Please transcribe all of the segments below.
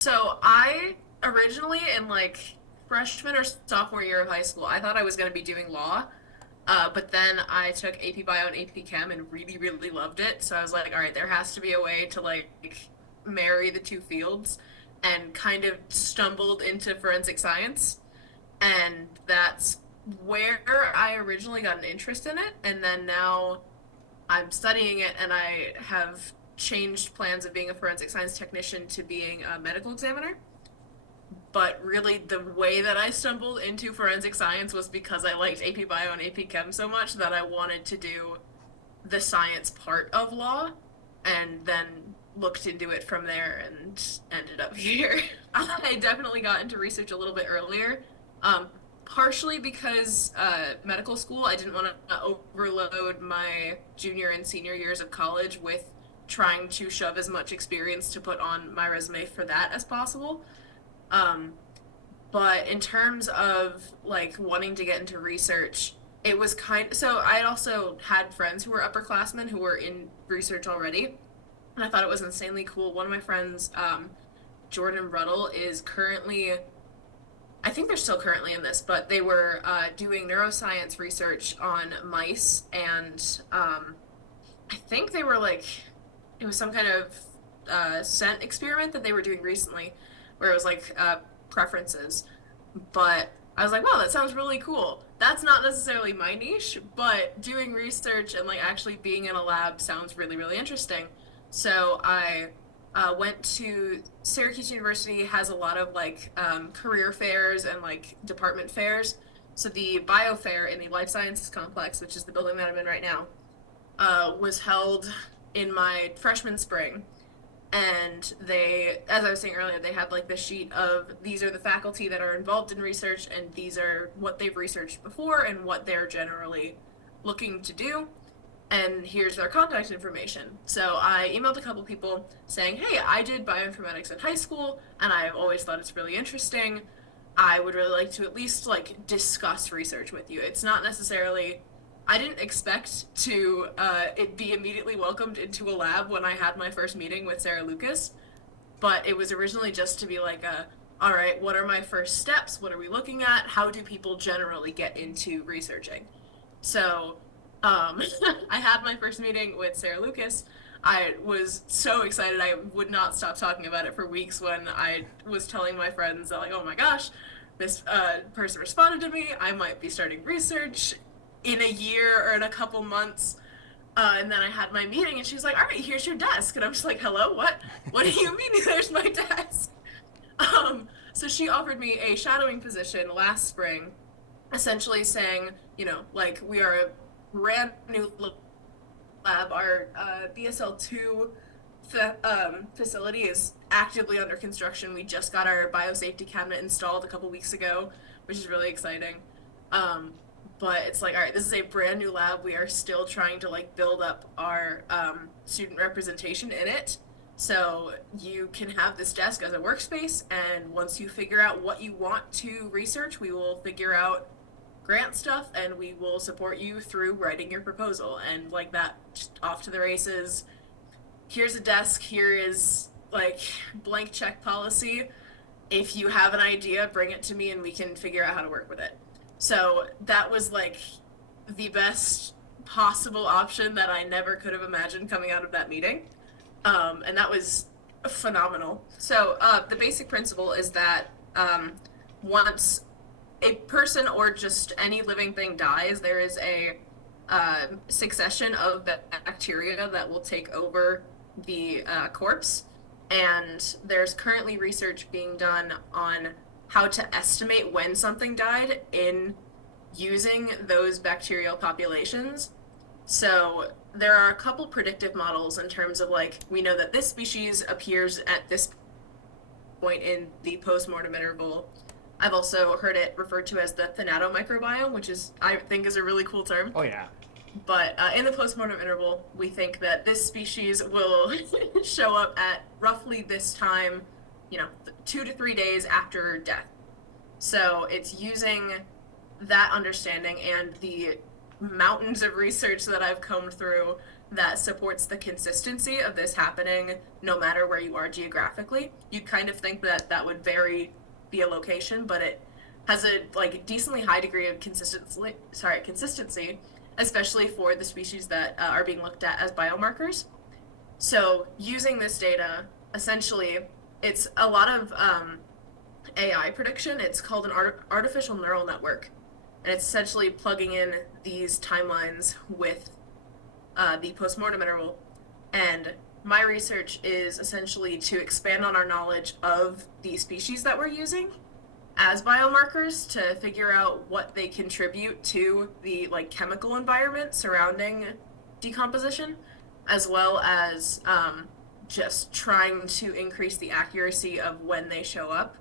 So I originally in freshman or sophomore year of high school, I thought I was going to be doing law. But then I took AP Bio and AP Chem and really, really loved it. So I was like, all right, there has to be a way to marry the two fields and kind of stumbled into forensic science. And that's where I originally got an interest in it. And then now I'm studying it and I have changed plans of being a forensic science technician to being a medical examiner. But really, the way that I stumbled into forensic science was because I liked AP Bio and AP Chem so much that I wanted to do the science part of law and then looked into it from there and ended up here. I definitely got into research a little bit earlier, um, partially because medical school, I didn't want to overload my junior and senior years of college with trying to shove as much experience to put on my resume for that as possible. Um, but in terms of wanting to get into research, it was so I also had friends who were upperclassmen who were in research already, and I thought it was insanely cool. One of my friends, Jordan Ruddle, is currently, I think they're still currently in this, but they were doing neuroscience research on mice, and I think they were it was some kind of scent experiment that they were doing recently, where it was preferences. But I was like, wow, that sounds really cool. That's not necessarily my niche, but doing research and actually being in a lab sounds really, really interesting. So I went to Syracuse University, has a lot of career fairs and department fairs. So the bio fair in the life sciences complex, which is the building that I'm in right now, was held in my freshman spring. And they, as I was saying earlier, they had the sheet of these are the faculty that are involved in research, and these are what they've researched before and what they're generally looking to do. And here's their contact information. So I emailed a couple people saying, hey, I did bioinformatics in high school, and I've always thought it's really interesting. I would really like to at least discuss research with you. It's not necessarily, I didn't expect to it be immediately welcomed into a lab when I had my first meeting with Sarah Lucas, but it was originally just to be all right, what are my first steps? What are we looking at? How do people generally get into researching? So I had my first meeting with Sarah Lucas. I was so excited. I would not stop talking about it for weeks when I was telling my friends, oh my gosh, this person responded to me. I might be starting research in a year or in a couple months. And then I had my meeting and she was like, all right, here's your desk. And I'm just like, hello, what? What do you mean there's my desk? So she offered me a shadowing position last spring, essentially saying, we are a brand new lab. Our BSL2 facility is actively under construction. We just got our biosafety cabinet installed a couple weeks ago, which is really exciting. But it's all right, this is a brand new lab. We are still trying to build up our student representation in it. So you can have this desk as a workspace, and once you figure out what you want to research, we will figure out grant stuff and we will support you through writing your proposal. And that, just off to the races. Here's a desk, here is blank check policy. If you have an idea, bring it to me and we can figure out how to work with it. So that was the best possible option that I never could have imagined coming out of that meeting. And that was phenomenal. So the basic principle is that once a person or just any living thing dies, there is a succession of bacteria that will take over the corpse. And there's currently research being done on how to estimate when something died in using those bacterial populations. So there are a couple predictive models in terms of we know that this species appears at this point in the postmortem interval. I've also heard it referred to as the microbiome, which is, I think, is a really cool term. Oh yeah. But in the postmortem interval, we think that this species will show up at roughly this time, 2 to 3 days after death. So it's using that understanding and the mountains of research that I've combed through that supports the consistency of this happening no matter where you are geographically. You'd kind of think that that would vary via location, but it has a like decently high degree of consistency, especially for the species that are being looked at as biomarkers. So using this data, essentially, it's a lot of AI prediction. It's called an artificial neural network, and it's essentially plugging in these timelines with the postmortem interval. And my research is essentially to expand on our knowledge of the species that we're using as biomarkers to figure out what they contribute to the like chemical environment surrounding decomposition, as well as just trying to increase the accuracy of when they show up.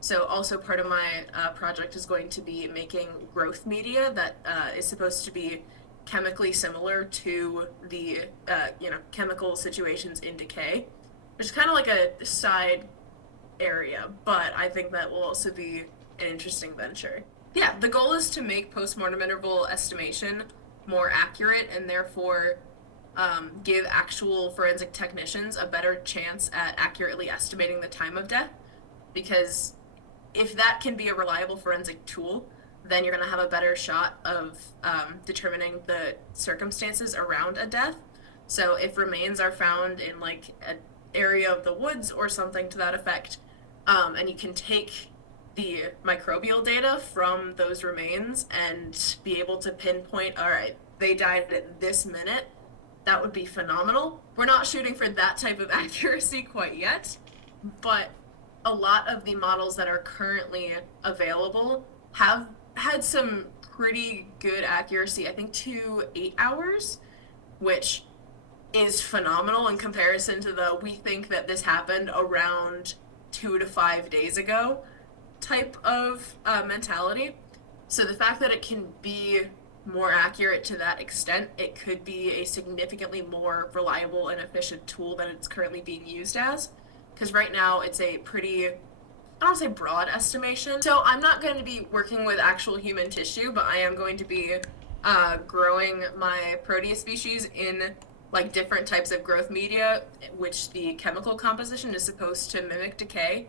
So also part of my project is going to be making growth media that is supposed to be chemically similar to the chemical situations in decay, which is kind of like a side area, but I think that will also be an interesting venture. Yeah, the goal is to make postmortem interval estimation more accurate and therefore give actual forensic technicians a better chance at accurately estimating the time of death. Because if that can be a reliable forensic tool, then you're going to have a better shot of determining the circumstances around a death. So if remains are found in like an area of the woods or something to that effect, and you can take the microbial data from those remains and be able to pinpoint, all right, they died at this minute, that would be phenomenal. We're not shooting for that type of accuracy quite yet, but a lot of the models that are currently available have had some pretty good accuracy, I think to 8 hours, which is phenomenal in comparison to the we think that this happened around 2 to 5 days ago type of mentality. So the fact that it can be more accurate to that extent, it could be a significantly more reliable and efficient tool than it's currently being used as. Because right now it's a pretty, I don't want to say broad estimation. So I'm not going to be working with actual human tissue, but I am going to be growing my Proteus species in like different types of growth media, which the chemical composition is supposed to mimic decay.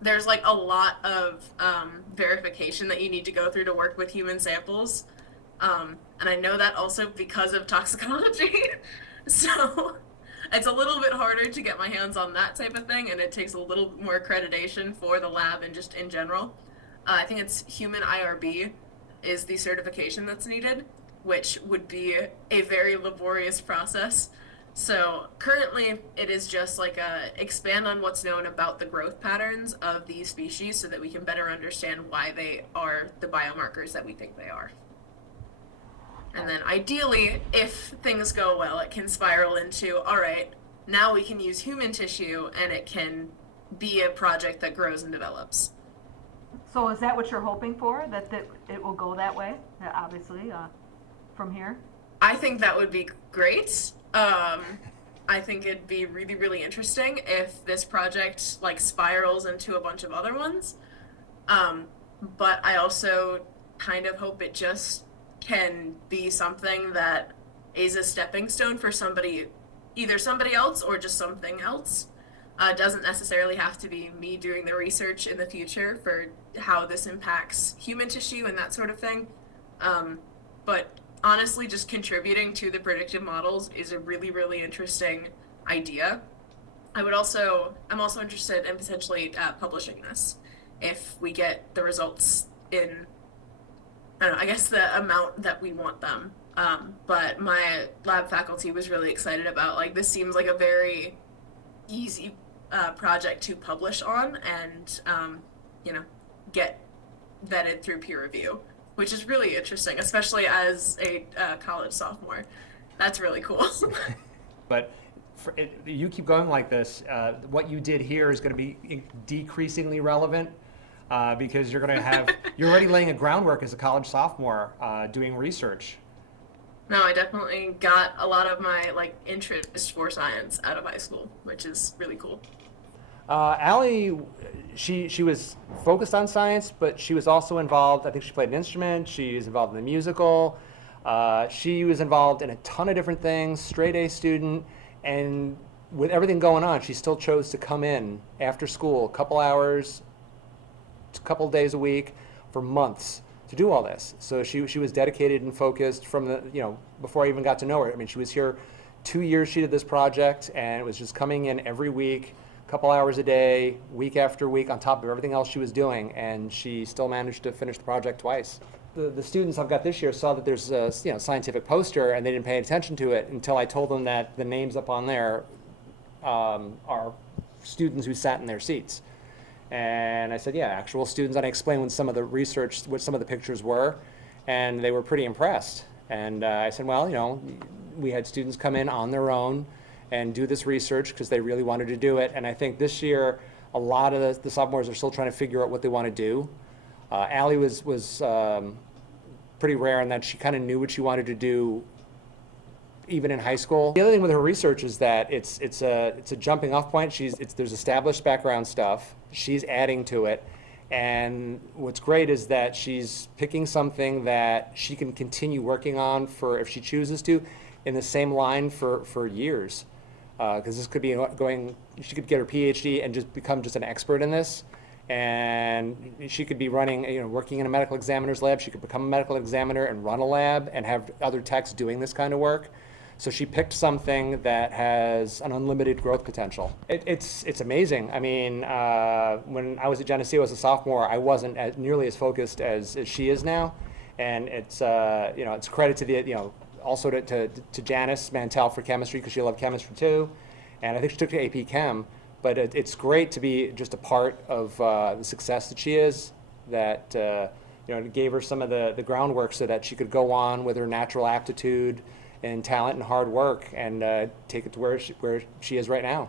There's like a lot of verification that you need to go through to work with human samples. And I know that also because of toxicology. So it's a little bit harder to get my hands on that type of thing, and it takes a little more accreditation for the lab and just in general. I think it's human IRB is the certification that's needed, which would be a very laborious process. So currently it is just like expand on what's known about the growth patterns of these species so that we can better understand why they are the biomarkers that we think they are. And then ideally, if things go well, it can spiral into, all right, now we can use human tissue and it can be a project that grows and develops. So is that what you're hoping for, that it will go that way, obviously, from here? I think that would be great. I think it'd be really, really interesting if this project like spirals into a bunch of other ones. But I also kind of hope it just can be something that is a stepping stone for somebody, either somebody else or just something else. Doesn't necessarily have to be me doing the research in the future for how this impacts human tissue and that sort of thing. But honestly, just contributing to the predictive models is a really, really interesting idea. I'm also interested in potentially publishing this if we get the results in, I don't know, I guess the amount that we want them. But my lab faculty was really excited about, like, this seems like a very easy project to publish on and, get vetted through peer review, which is really interesting, especially as a college sophomore. That's really cool. But you keep going like this, what you did here is going to be decreasingly relevant because you're already laying a groundwork as a college sophomore doing research. No, I definitely got a lot of my interest for science out of high school, which is really cool. Alli, she was focused on science, but she was also involved. I think she played an instrument. She's involved in the musical. She was involved in a ton of different things, straight A student, and with everything going on, she still chose to come in after school, a couple hours, a couple days a week, for months to do all this. So she was dedicated and focused from the, before I even got to know her. I mean, she was here 2 years she did this project, and it was just coming in every week, a couple hours a day, week after week, on top of everything else she was doing, and she still managed to finish the project twice. The students I've got this year saw that there's a scientific poster, and they didn't pay attention to it until I told them that the names up on there are students who sat in their seats. And I said, yeah, actual students. And I explained what some of the research, what some of the pictures were, and they were pretty impressed. And I said, well, we had students come in on their own and do this research because they really wanted to do it. And I think this year, a lot of the sophomores are still trying to figure out what they want to do. Alli was pretty rare in that she kind of knew what she wanted to do even in high school. The other thing with her research is that it's a jumping off point. There's established background stuff. She's adding to it. And what's great is that she's picking something that she can continue working on for, if she chooses to, in the same line for years. Because this could be she could get her PhD and just become just an expert in this. And she could be running, working in a medical examiner's lab. She could become a medical examiner and run a lab and have other techs doing this kind of work. So she picked something that has an unlimited growth potential. It's amazing. I mean, when I was at Geneseo as a sophomore, I wasn't nearly as focused as she is now, and it's it's credit to the also to Janice Mantell for chemistry, because she loved chemistry too, and I think she took to AP Chem. But it's great to be just a part of the success that she is. That it gave her some of the groundwork so that she could go on with her natural aptitude and talent and hard work and take it to where she is right now.